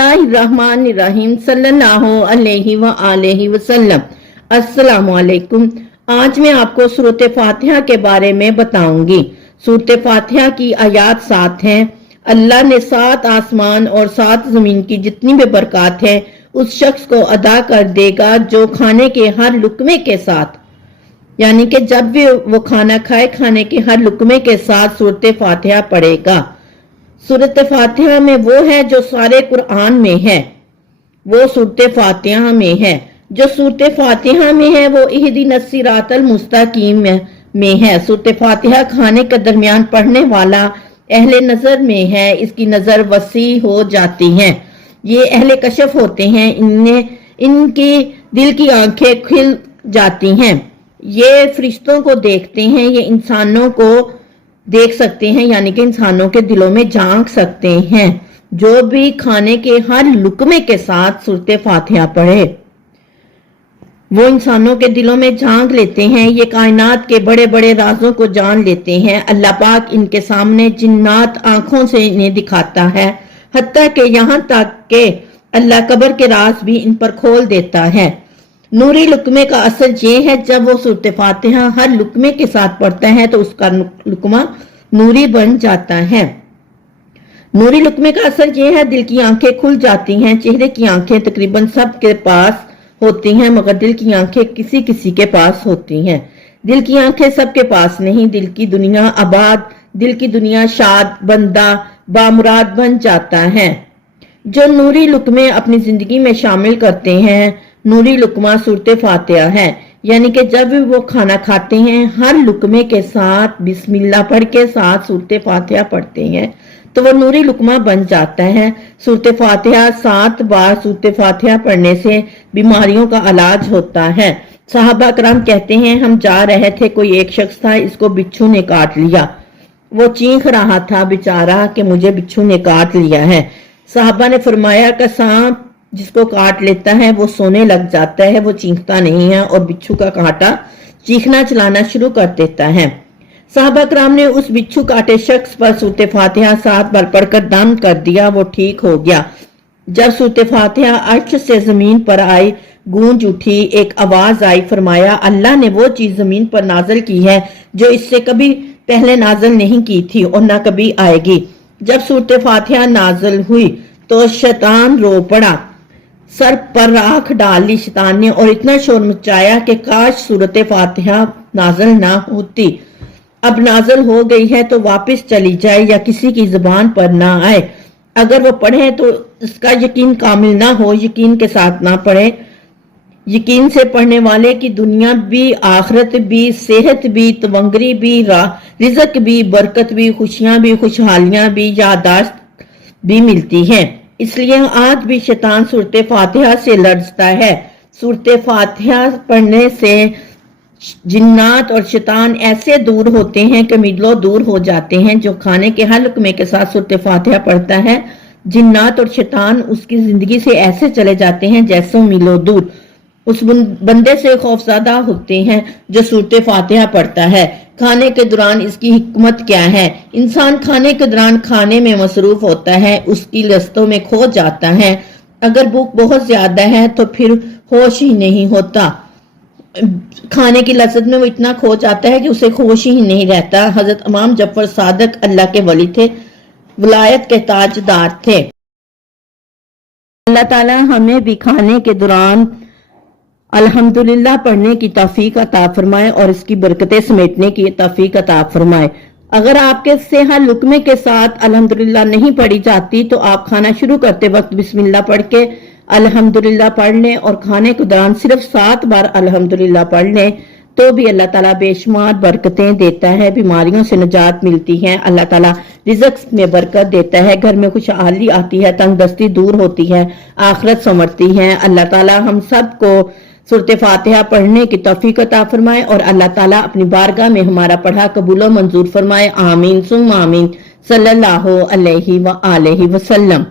बिस्मिल्लाहिर्रहमानिर्रहीम सल्लल्लाहु अलैहि व आलिहि वसल्लम। अस्सलामु अलैकुम। आज मैं आपको सूरत फातिहा के बारे में बताऊंगी। सूरत फातिहा की आयात 7 हैं। अल्लाह ने 7 आसमान और 7 जमीन की जितनी भी बरकत है उस शख्स को अदा कर देगा जो खाने के हर लुकमे के साथ, यानी कि जब भी वो खाना खाए खाने के हर लुकमे के साथ सूरत फातिहा पढ़ेगा। सूरत फातिहा में वो है जो सारे कुरान में है, वो सूरत फातिहा में है। जो सूरत फातिहा में है वो इहदिनस सिरातल मुस्तकीम में है। सूरत फातिहा खाने के दरमियान पढ़ने वाला अहले नजर में है, इसकी नजर वसी हो जाती है। ये अहले कशफ होते हैं, इनकी दिल की आंखें खुल जाती हैं। ये फरिश्तों को देखते हैं, ये इंसानों को देख सकते हैं, यानी कि इंसानों के दिलों में झांक सकते हैं। जो भी खाने के हर लुकमे के साथ सूरत फातिहा पढ़े वो इंसानों के दिलों में झांक लेते हैं। ये कायनात के बड़े बड़े राजों को जान लेते हैं। अल्लाह पाक इनके सामने जिन्नात आंखों से इन्हें दिखाता है, हत्ता कि यहाँ तक के अल्लाह कब्र के राज भी इन पर खोल देता है। नूरी लुकमे का असर ये है, जब वो सूरत फातिहा हर लुकमे के साथ पढ़ता है तो उसका लुकमा नूरी बन जाता है। नूरी लुकमे का असर ये है, दिल की आंखें खुल जाती हैं। चेहरे की आंखें तकरीबन सब के पास होती हैं, मगर दिल की आंखें किसी किसी के पास होती हैं। दिल की आंखें सबके पास नहीं। दिल की दुनिया आबाद, दिल की दुनिया शाद, बंदा बामुराद बन जाता है। जो नूरी लुकमे अपनी जिंदगी में शामिल करते हैं, नूरी लुकमा सूरत फातिहा है। यानी कि जब भी वो खाना खाते हैं हर लुकमे के साथ बिस्मिल्लाह पढ़ के साथ सूरत फातिहा पढ़ते हैं तो वो नूरी लुकमा बन जाता है। सूरत फातिहा 7 बार सूरत फातिहा पढ़ने से बीमारियों का इलाज होता है। सहाबा करम कहते हैं, हम जा रहे थे, कोई एक शख्स था, इसको बिच्छू ने काट लिया। वो चीख रहा था बेचारा कि मुझे बिच्छू ने काट लिया है। सहाबा ने फरमाया कि सांप जिसको काट लेता है वो सोने लग जाता है, वो चीखता नहीं है, और बिच्छू का कांटा चीखना चलाना शुरू कर देता है। साहबा कराम ने उस बिच्छू काटे शख्स पर सूरत फातिहा 7 बार पढ़कर दम कर दिया, वो ठीक हो गया। जब सूरत फातिहा अर्श से जमीन पर आई, गूंज उठी, एक आवाज आई, फरमाया अल्लाह ने वो चीज जमीन पर नाजल की है जो इससे कभी पहले नाजल नहीं की थी और ना कभी आएगी। जब सूरत फातिहा नाजल हुई तो शैतान रो पड़ा, सर पर राख डाल ली शैतान ने और इतना शोर मचाया कि काश सूरत फातिहा नाजल ना होती। अब नाजल हो गई है तो वापस चली जाए या किसी की जुबान पर ना आए। अगर वो पढ़े तो इसका यकीन कामिल ना हो, यकीन के साथ ना पढ़े। यकीन से पढ़ने वाले की दुनिया भी, आखिरत भी, सेहत भी, तवंगरी भी, रिज़्क भी, बरकत भी, खुशियां भी, खुशहालियां भी, याददाश्त भी मिलती हैं। इसलिए आज भी शैतान सूरत फातिहा से लड़ता है। सूरत फातिहा पढ़ने से जिन्नात और शैतान ऐसे दूर होते हैं कि मिलो दूर हो जाते हैं। जो खाने के हर लुकमे के साथ सूरत फातिहा पढ़ता है, जिन्नात और शैतान उसकी जिंदगी से ऐसे चले जाते हैं जैसे मिलो दूर। उस बंदे से खौफज़दा होते हैं जो सूरत फातिहा पढ़ता है। खाने के दौरान इसकी हिकमत क्या है? इंसान खाने के दौरान खाने में मसरूफ होता है, उसकी लस्तों में खो जाता है। अगर भूख बहुत ज्यादा है तो फिर होश ही नहीं होता। खाने की लज्जत में वो इतना खो जाता है कि उसे होश ही नहीं रहता। हजरत इमाम जफर सादिक अल्लाह के वली थे, विलायत के ताजदार थे। अल्लाह ताला हमें भी खाने के दौरान अल्हम्दुलिल्लाह पढ़ने की तौफीक अता फरमाए और इसकी बरकतें समेटने की तौफीक अता फरमाए। अगर आपके से हर लुकमे के साथ अल्हम्दुलिल्लाह नहीं पढ़ी जाती तो आप खाना शुरू करते वक्त बिस्मिल्लाह पढ़ के अल्हम्दुलिल्लाह पढ़ लें और खाने के दौरान सिर्फ 7 बार अल्हम्दुलिल्लाह पढ़ लें तो भी अल्लाह ताला बेशुमार बरकतें देता है। बीमारियों से निजात मिलती है, अल्लाह ताला रिज़्क में बरकत देता है, घर में खुशहाली आती है, तंगदस्ती दूर होती है, आखिरत संवरती है। अल्लाह ताला हम सबको सूरत फातिहा पढ़ने की तौफीक अता फरमाए और अल्लाह ताला अपनी बारगाह में हमारा पढ़ा कबूल मंजूर फरमाए। आमीन सुम्मा आमीन। सल्लल्लाहु अलैहि व आलिहि वसल्लम।